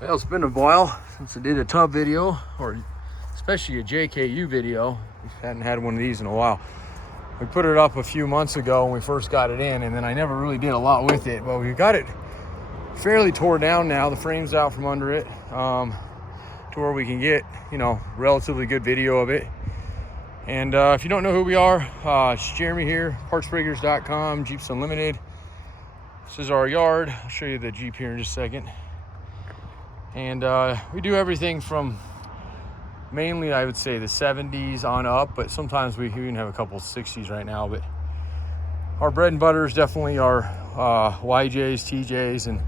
Well, it's been a while since I did a tub video, or especially a JKU video. We hadn't had one of these in a while. We put it up a few months ago when we first got it in, and then I never really did a lot with it. But we got it fairly tore down now. The frame's out from under it, to where we can get, relatively good video of it. And if you don't know who we are, it's Jeremy here, partsbreakers.com, Jeeps Unlimited. This is our yard. I'll show you the Jeep here in just a second. And we do everything from mainly, I would say, the 70s on up, but sometimes we even have a couple 60s right now. But our bread and butter is definitely our YJs, TJs, and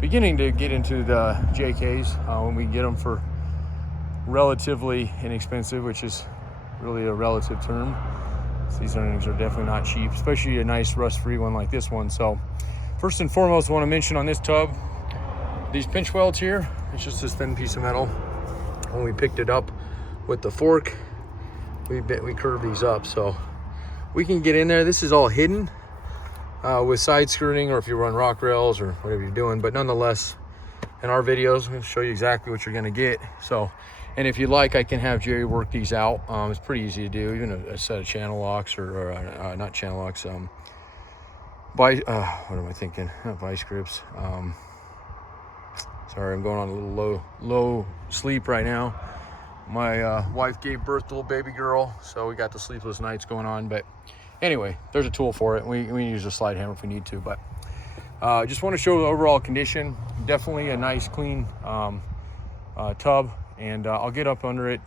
beginning to get into the JKs when we get them for relatively inexpensive, which is really a relative term. So these things are definitely not cheap, especially a nice rust-free one like this one. So first and foremost, I want to mention on this tub, these pinch welds here. It's just this thin piece of metal. When we picked it up with the fork, we curved these up so we can get in there. This is all hidden with side skirting, or if you run rock rails or whatever you're doing. But nonetheless, in our videos, I'm going to show you exactly what you're going to get. So, and if you like, I can have Jerry work these out. It's pretty easy to do, even a set of channel locks or not channel locks. What am I thinking? Not vice grips. Sorry, I'm going on a little low sleep right now. My wife gave birth to a little baby girl, so we got the sleepless nights going on. But anyway, there's a tool for it. We can use a slide hammer if we need to. But just want to show the overall condition. Definitely a nice, clean tub. And I'll get up under it.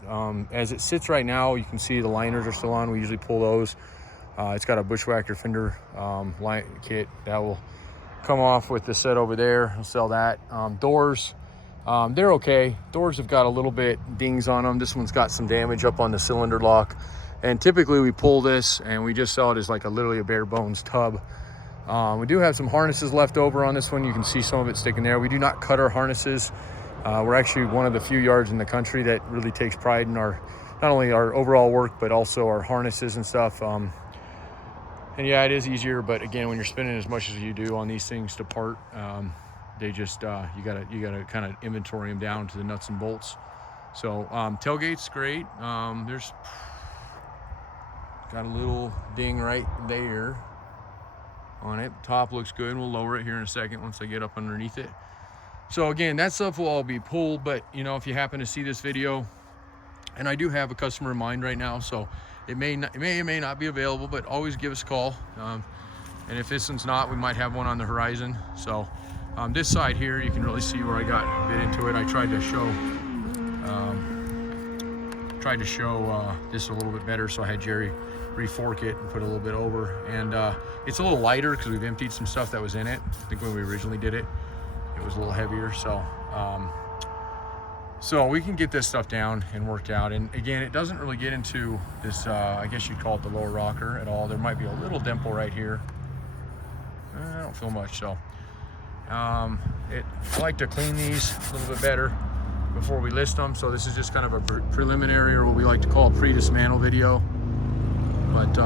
As it sits right now, you can see the liners are still on. We usually pull those. It's got a bushwhacker fender line kit that will come off with the set over there. I'll sell that. Doors, they're okay. Doors have got a little bit dings on them. This one's got some damage up on the cylinder lock. And typically we pull this and we just sell it as like literally a bare bones tub. We do have some harnesses left over on this one. You can see some of it sticking there. We do not cut our harnesses. We're actually one of the few yards in the country that really takes pride in not only our overall work, but also our harnesses and stuff. And yeah, it is easier, but again, when you're spending as much as you do on these things to part, they just you gotta kind of inventory them down to the nuts and bolts. So tailgate's great. There's got a little ding right there on it. Top looks good. We'll lower it here in a second once I get up underneath it. So again, that stuff will all be pulled, but if you happen to see this video, and I do have a customer in mind right now, so it may or may not be available, but always give us a call. And if this one's not, we might have one on the horizon. So this side here, you can really see where I got a bit into it. I tried to show this a little bit better, so I had Jerry refork it and put a little bit over. And it's a little lighter because we've emptied some stuff that was in it. I think when we originally did it, it was a little heavier. So we can get this stuff down and worked out. And again, it doesn't really get into this, I guess you'd call it the lower rocker at all. There might be a little dimple right here. I don't feel much, so. I like to clean these a little bit better before we list them. So this is just kind of a preliminary, or what we like to call a pre-dismantle video. But,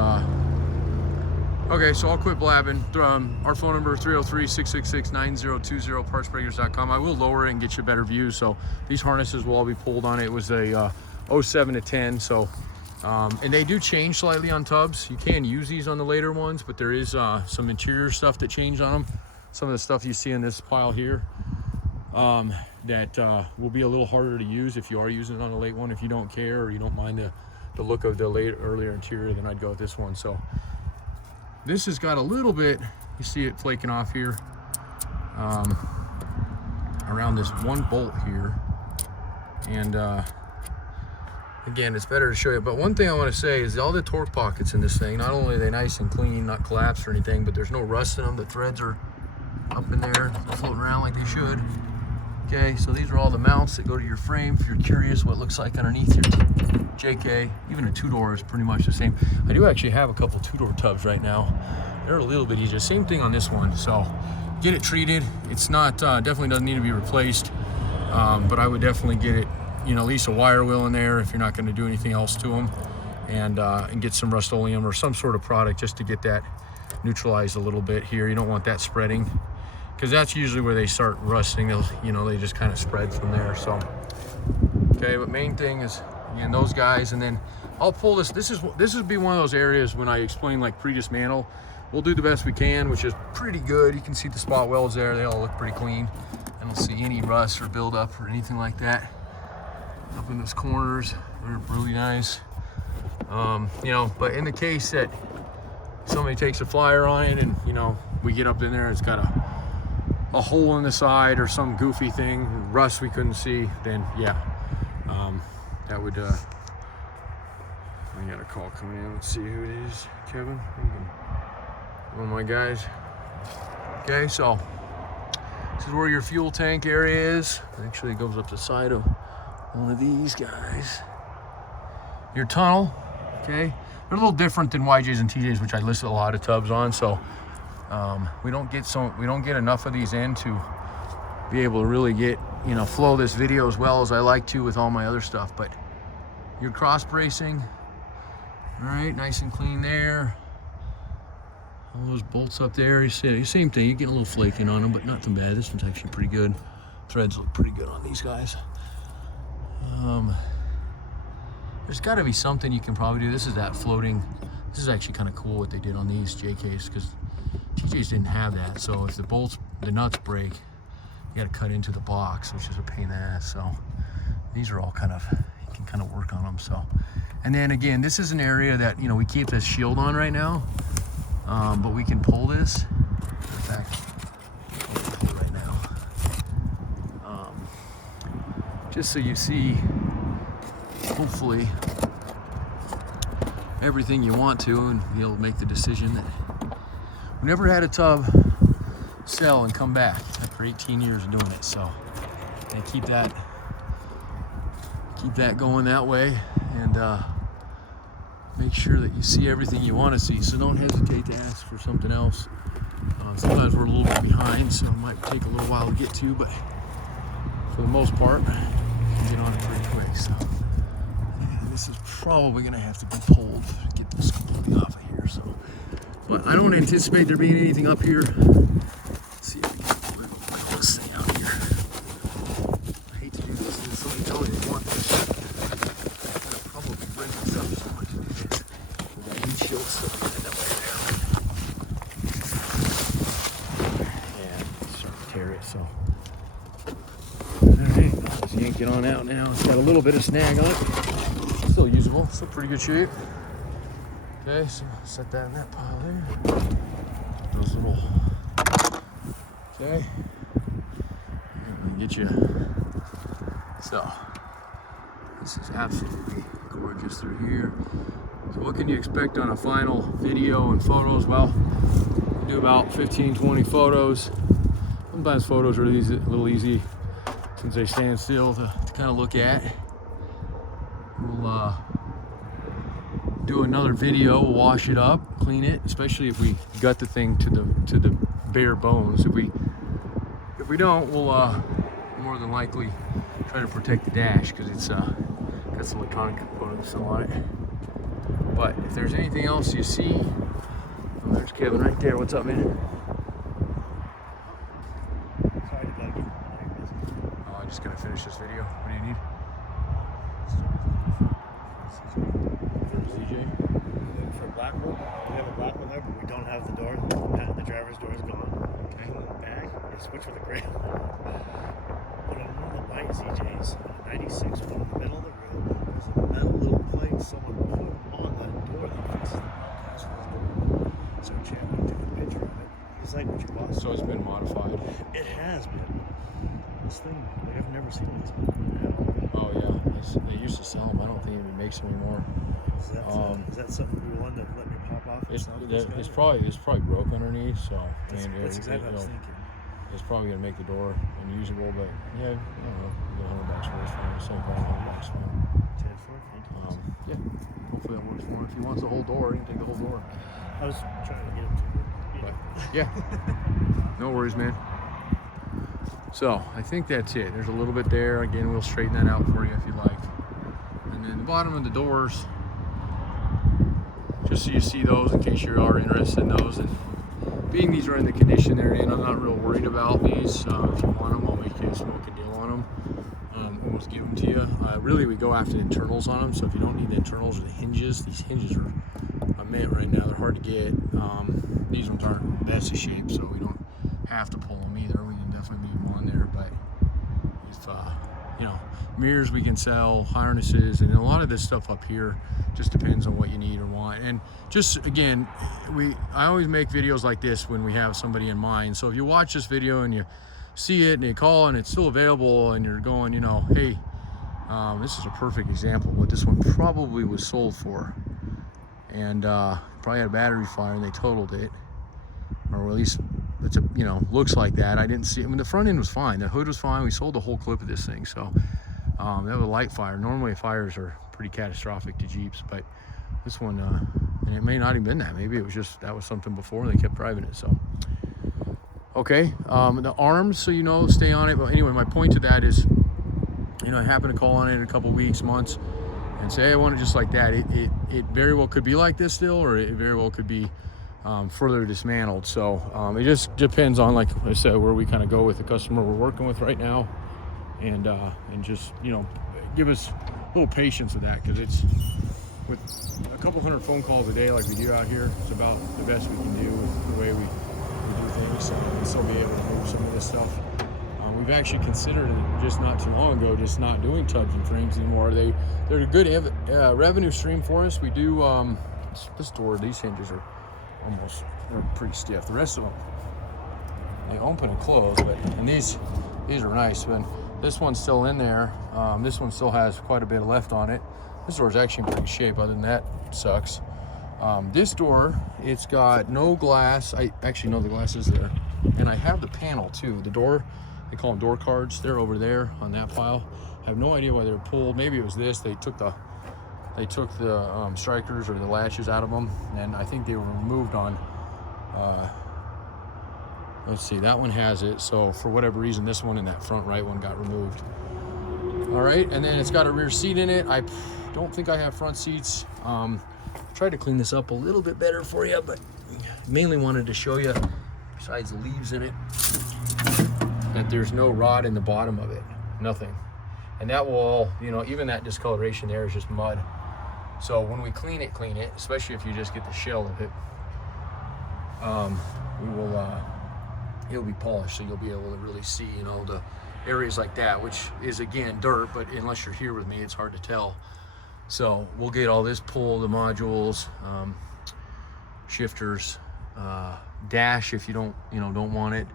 okay, so I'll quit blabbing. Our phone number is 303-666-9020, partsbreakers.com. I will lower it and get you a better view. So these harnesses will all be pulled on it. It was a 07 to 10. So, and they do change slightly on tubs. You can use these on the later ones, but there is some interior stuff that changed on them. Some of the stuff you see in this pile here that will be a little harder to use if you are using it on a late one. If you don't care, or you don't mind the look of the earlier interior, then I'd go with this one. So this has got a little bit, you see it flaking off here, around this one bolt here. And again, it's better to show you. But one thing I want to say is all the torque pockets in this thing, not only are they nice and clean, not collapsed or anything, but there's no rust in them. The threads are up in there, floating around like they should. Okay, so these are all the mounts that go to your frame. If you're curious what it looks like underneath your JK, even a two-door is pretty much the same. I do actually have a couple two-door tubs right now. They're a little bit easier. Same thing on this one. So get it treated. It's not, definitely doesn't need to be replaced, but I would definitely get it, at least a wire wheel in there if you're not going to do anything else to them, and get some Rust-Oleum or some sort of product just to get that neutralized a little bit here. You don't want that spreading. because that's usually where they start rusting. Those, you know, they just kind of spread from there. So, okay, but main thing is, again, those guys, and then I'll pull this. This would be one of those areas when I explain like pre-dismantle. We'll do the best we can, which is pretty good. You can see the spot welds there. They all look pretty clean. I don't see any rust or buildup or anything like that. Up in those corners, they're really nice. You know, but in the case that somebody takes a flyer on it and, you know, we get up in there, it's got a hole in the side or some goofy thing, rust we couldn't see, then yeah, that would, I got a call coming in. Let's see who it is. Kevin? One of my guys. Okay, so this is where your fuel tank area is. Actually, it goes up the side of one of these guys. Your tunnel, okay? They're a little different than YJs and TJs, which I listed a lot of tubs on. So we don't get enough of these in to be able to really get, you know, flow this video as well as I like to with all my other stuff. But your cross bracing, all right, nice and clean there. All those bolts up there, you see, same thing. You get a little flaking on them, but nothing bad. This one's actually pretty good. Threads look pretty good on these guys. There's got to be something you can probably do. This is that floating. This is actually kind of cool what they did on these JKs, because TJs didn't have that. So if the nuts break, you got to cut into the box, which is a pain in the ass. So these are all kind of, you can kind of work on them. So, and then again, this is an area that, you know, we keep this shield on right now, but we can pull this. In fact, I'll pull it right now, just so you see, hopefully, everything you want to, and you'll make the decision that we never had a tub sell and come back after 18 years of doing it. So, and keep that going that way, and make sure that you see everything you want to see. So don't hesitate to ask for something else. Sometimes we're a little bit behind, so it might take a little while to get to, but for the most part, you can get on it pretty quick. So this is probably going to have to be pulled to get this completely off of here. So, but I don't anticipate there being anything up here. Let's see if we can pull this thing out here. I hate to do this. And somebody told me they want this. I'll probably break this up so much to do this. With that windshield still end up right there. Yeah, start to tear it. So, all right, let's yank it on out now. It's got a little bit of snag on it. Still usable, still pretty good shape. Okay, so set that in that pile there. Those little, okay. And get you. So, this is absolutely gorgeous through here. So what can you expect on a final video and photos? Well, we do about 15, 20 photos. Sometimes photos are easy, a little easy since they stand still to kind of look at. We'll do another video. We'll wash it up, clean it, especially if we gut the thing to the bare bones. If we don't, we'll more than likely try to protect the dash, because it's got some electronic components still on it. But if there's anything else you see, oh, there's Kevin right there. What's up, man? Sorry to bug you. Oh, I'm just gonna finish this video. What do you need? For black one, we have a black one there, but we don't have the door. The driver's door is gone. Okay. In the back, it's switched with a gray one. But on one of the white ZJs, 96 one in the middle of the room, there's a metal little plate someone put on the door that faces the broadcast door. So Chad took a picture of it. He's like, "What you bought?" So it's been modified. It has been. This thing, like, I've never seen this. Oh yeah, they used to sell them. I don't think it makes them anymore. Is that something we want to let me pop off? It's probably broke underneath, so that's exactly what I was thinking. It's probably gonna make the door unusable, but yeah, I don't know, $100 for it, same kind of $100 for it. 10 for it. Yeah, hopefully that works for him. If he wants the whole door, he can take the whole door. I was trying to get him to it. But, yeah, no worries, man. So I think that's it. There's a little bit there. Again, we'll straighten that out for you if you like. And then the bottom of the doors, just so you see those in case you are interested in those. And being these are in the condition they're in, I'm not real worried about these. If you want them, I'll make you a smoke a deal on them. Almost give them to you. Really, we go after the internals on them. So if you don't need the internals or the hinges, these hinges are a mint right now. They're hard to get. These ones aren't best of shape, so we don't have to pull them either. We can definitely leave them on there, but if you know, mirrors we can sell, harnesses, and a lot of this stuff up here just depends on what you need or want. And just again, I always make videos like this when we have somebody in mind. So if you watch this video and you see it and you call and it's still available and you're going, you know, hey, this is a perfect example of what this one probably was sold for, and probably had a battery fire and they totaled it, or at least it's a, you know, looks like that. I didn't see, I mean, the front end was fine, the hood was fine. We sold the whole clip of this thing. So that was a light fire. Normally fires are pretty catastrophic to Jeeps, but this one, and it may not have been that. Maybe it was just, that was something before and they kept driving it. So okay, the arms, so you know, stay on it. But anyway, my point to that is, you know, I happen to call on it in a couple weeks, months, and say, hey, I want it just like that. It very well could be like this still, or it very well could be further dismantled. So it just depends on, like I said, where we kind of go with the customer we're working with right now, and just, you know, give us a little patience with that, because it's, with a couple hundred phone calls a day like we do out here, it's about the best we can do with the way we do things, so we'll still be able to move some of this stuff. We've actually considered it just not too long ago, just not doing tubs and frames anymore. They're a good revenue stream for us. We do this door, these hinges are almost, they're pretty stiff. The rest of them, they open and close, but, and these are nice. But this one's still in there. This one still has quite a bit left on it. This door is actually in pretty shape. Other than that, it sucks. This door, it's got no glass. I actually know the glass is there, and I have the panel too. The door, they call them door cards. They're over there on that pile. I have no idea why they're pulled. Maybe it was this. They took the strikers or the latches out of them, and I think they were removed on. Let's see, that one has it. So for whatever reason, this one and that front right one got removed. All right, and then it's got a rear seat in it. I don't think I have front seats. Tried to clean this up a little bit better for you, but mainly wanted to show you, besides the leaves in it, that there's no rot in the bottom of it, nothing. And that will, you know, even that discoloration there is just mud. So when we clean it, especially if you just get the shell of it, it'll be polished, so you'll be able to really see, you know, the areas like that, which is again dirt, but unless you're here with me, it's hard to tell. So we'll get all this pulled, the modules, shifters, dash if you don't want it,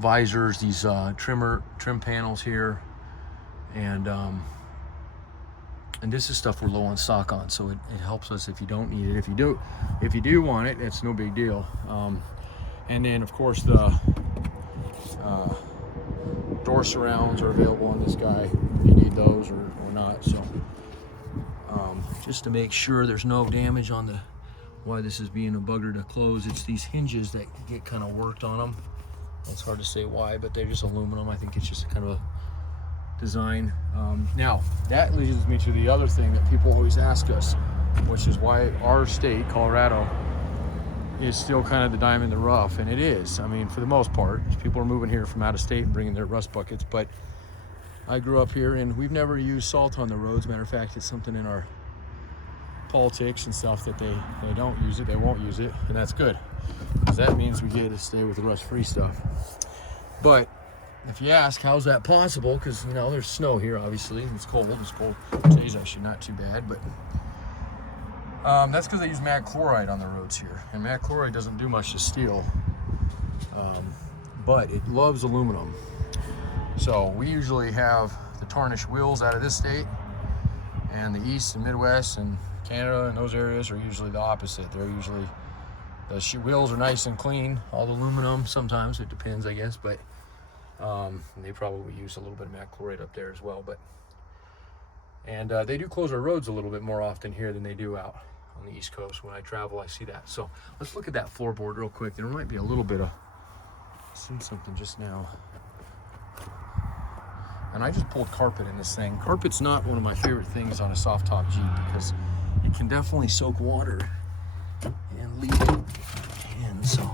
visors, these trim panels here, and this is stuff we're low on stock on, so it helps us if you don't need it. If you do want it, it's no big deal. And then of course the door surrounds are available on this guy if you need those or not. So just to make sure there's no damage on why this is being a bugger to close, it's these hinges that get kind of worked on them. It's hard to say why, but they're just aluminum. I think it's just kind of a design. Now that leads me to the other thing that people always ask us, which is why our state, Colorado, is still kind of the diamond in the rough, and it is. I mean, for the most part, people are moving here from out of state and bringing their rust buckets, but I grew up here and we've never used salt on the roads. Matter of fact, it's something in our politics and stuff that they don't use it, they won't use it, and that's good, because that means we get to stay with the rust-free stuff. But if you ask, how's that possible? Because, you know, there's snow here, obviously. It's cold. Today's actually not too bad, but that's because they use mag chloride on the roads here, and mag chloride doesn't do much to steel, but it loves aluminum. So we usually have the tarnished wheels out of this state, and the East and Midwest and Canada and those areas are usually the opposite. They're usually, the wheels are nice and clean, all the aluminum. Sometimes it depends, I guess, but they probably use a little bit of mag chloride up there as well. But they do close our roads a little bit more often here than they do out on the East Coast. When I travel, I see that. So let's look at that floorboard real quick. There might be a little bit of, I seen something just now. And I just pulled carpet in this thing. Carpet's not one of my favorite things on a soft top Jeep, because it can definitely soak water and leak it in. So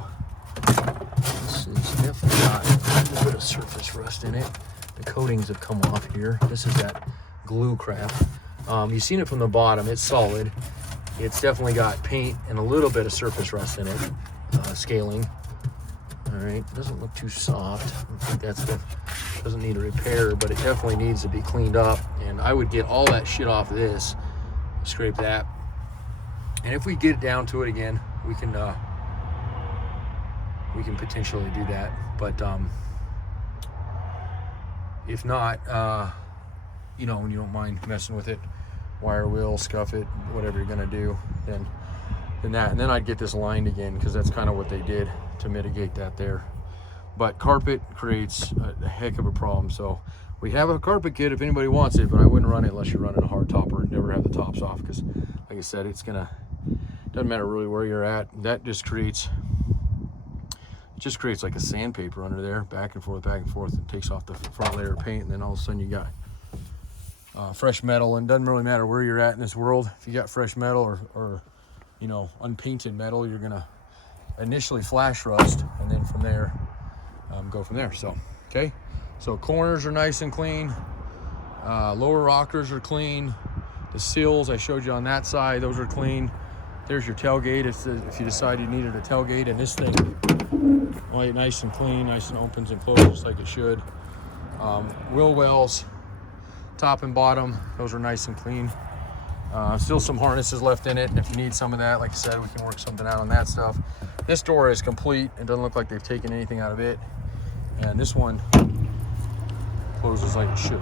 got a little bit of surface rust in it. The coatings have come off here. This is that glue crap. You've seen it from the bottom. It's solid. It's definitely got paint and a little bit of surface rust in it. Scaling. All right, doesn't look too soft. I think doesn't need a repair, but it definitely needs to be cleaned up. And I would get all that shit off of this, scrape that. And if we get down to it again, we can potentially do that. But if not, you know, when you don't mind messing with it, wire wheel, scuff it, whatever you're gonna do, then that, and then I'd get this lined again, because that's kind of what they did to mitigate that there. But carpet creates a heck of a problem. So we have a carpet kit if anybody wants it, but I wouldn't run it unless you're running a hard topper and never have the tops off, because like I said, doesn't matter really where you're at. That just creates like a sandpaper under there, back and forth, and takes off the front layer of paint, and then all of a sudden you got fresh metal. And it doesn't really matter where you're at in this world. If you got fresh metal or you know, unpainted metal, you're gonna initially flash rust, and then from there go from there. So okay, so corners are nice and clean, lower rockers are clean, the seals I showed you on that side, those are clean. There's your tailgate if you decide you needed a tailgate, and this thing, well, nice and clean, nice and opens and closes like it should. Wheel wells, top and bottom, those are nice and clean. Still some harnesses left in it, and if you need some of that, like I said, we can work something out on that stuff. This door is complete. It doesn't look like they've taken anything out of it. And this one closes like it should.